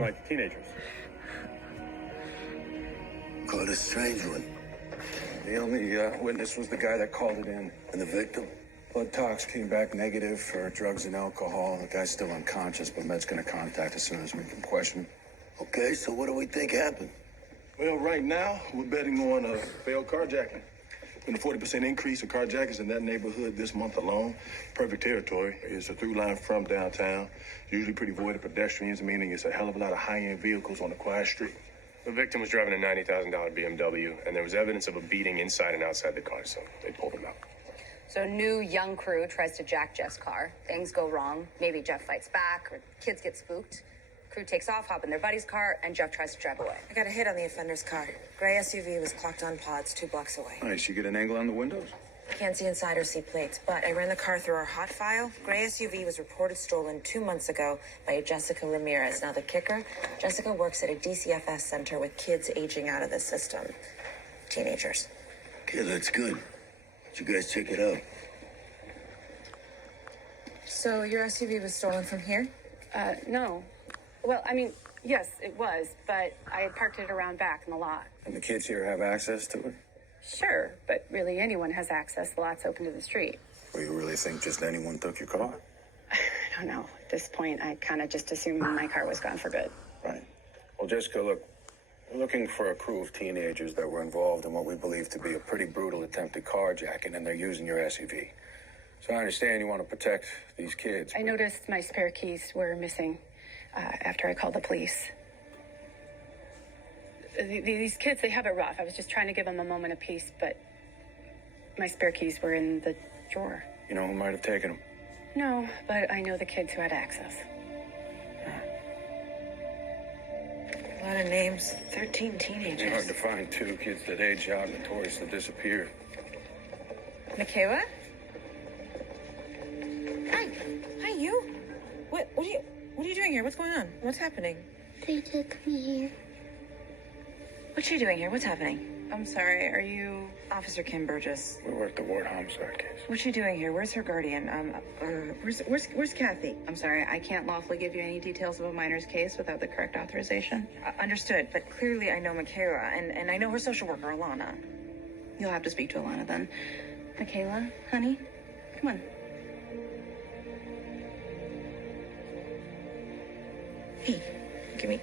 Like teenagers. Caught a strange one. The only witness was the guy that called it in. And the victim? Blood tox came back negative for drugs and alcohol. The guy's still unconscious, but Med's gonna contact as soon as we can question him. Okay, so what do we think happened? Well, right now, we're betting on a failed carjacking. Been a 40% increase in carjackings in that neighborhood this month alone. Perfect territory. It's a through line from downtown. Usually pretty void of pedestrians, meaning it's a hell of a lot of high-end vehicles on a quiet street. The victim was driving a $90,000 BMW, and there was evidence of a beating inside and outside the car, so they pulled him out. So new young crew tries to jack Jeff's car. Things go wrong. Maybe Jeff fights back, or kids get spooked. Crew takes off, hop in their buddy's car, and Jeff tries to drive away. I got a hit on the offender's car. Gray SUV was clocked on pods 2 blocks away. Nice, you get an angle on the windows? I can't see inside or see plates, but I ran the car through our hot file. Gray SUV was reported stolen 2 months ago by a Jessica Ramirez. Now the kicker, Jessica works at a DCFS center with kids aging out of the system. Teenagers. Okay, that's good. Did you guys check it out? So your SUV was stolen from here? No. Well, I mean, yes, it was, but I parked it around back in the lot. And the kids here have access to it? Sure, but really anyone has access. The lot's open to the street. Or you really think just anyone took your car? I don't know. At this point, I kind of just assumed my car was gone for good. Right. Well, Jessica, look, we're looking for a crew of teenagers that were involved in what we believe to be a pretty brutal attempted carjacking, and they're using your SUV. So I understand you want to protect these kids. I noticed my spare keys were missing after I called the police. These kids, they have it rough. I was just trying to give them a moment of peace, but my spare keys were in the drawer. You know who might have taken them? No, but I know the kids who had access. A lot of names. 13 teenagers. It's hard to find 2 kids that age out and notoriously disappear. Michaela? Hi, you. What are you doing here? What's going on? What's happening? They took me here. What's she doing here? What's happening? I'm sorry, are you Officer Kim Burgess? We work the ward homicide case. What's she doing here? Where's her guardian? Where's Kathy? I'm sorry, I can't lawfully give you any details of a minor's case without the correct authorization. Understood, but clearly I know Michaela, and I know her social worker, Alana. You'll have to speak to Alana then. Michaela, honey, come on. Hey, give me.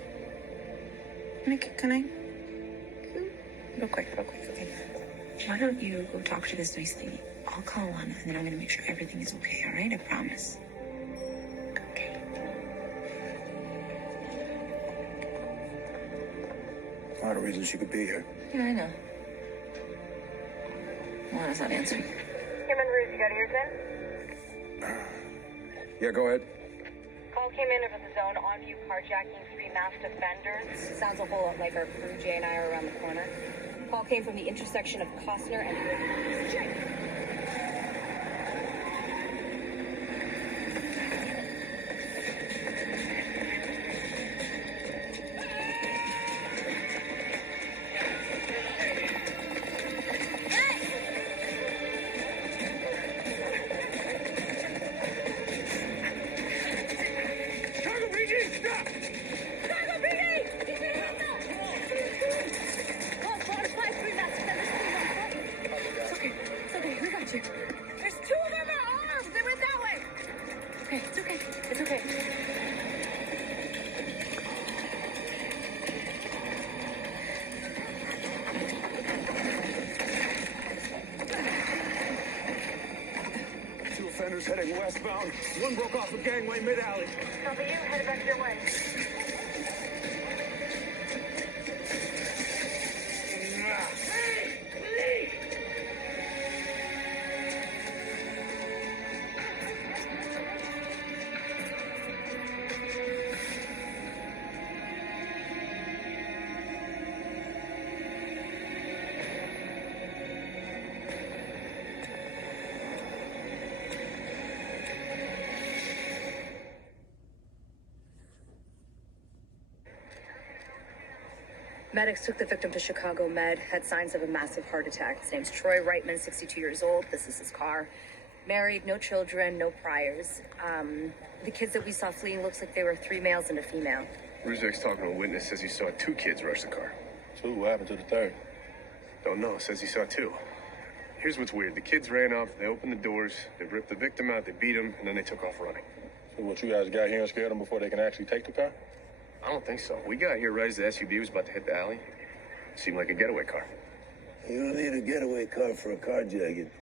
Can I? Real quick, okay. Why don't you go talk to this nice lady? I'll call Alana, and then I'm gonna make sure everything is okay, all right? I promise. Okay. A lot of reasons she could be here. Yeah, I know. Alana's not answering. Kim and Ruth, you got ears in? Yeah, go ahead. Call came in over the zone on view carjacking 3 masked offenders. Sounds a whole lot like our crew. Jay and I are around the corner. Call came from the intersection of Costner and Jay. There's 2 of them are armed! They went that way! Okay, it's okay. It's okay. Two offenders heading westbound. One broke off a gangway mid-alley. W, head back your way. Medics took the victim to Chicago Med, had signs of a massive heart attack. His name's Troy Reitman, 62 years old. This is his car. Married, no children, no priors. The kids that we saw fleeing looks like they were 3 males and a female. Ruzek's talking to a witness, says he saw 2 kids rush the car. So what happened to the third? Don't know, says he saw 2. Here's what's weird. The kids ran up, they opened the doors, they ripped the victim out, they beat him, and then they took off running. So what, you guys got here and scared them before they can actually take the car? I don't think so. We got here right as the SUV was about to hit the alley. Seemed like a getaway car. You don't need a getaway car for a carjacking.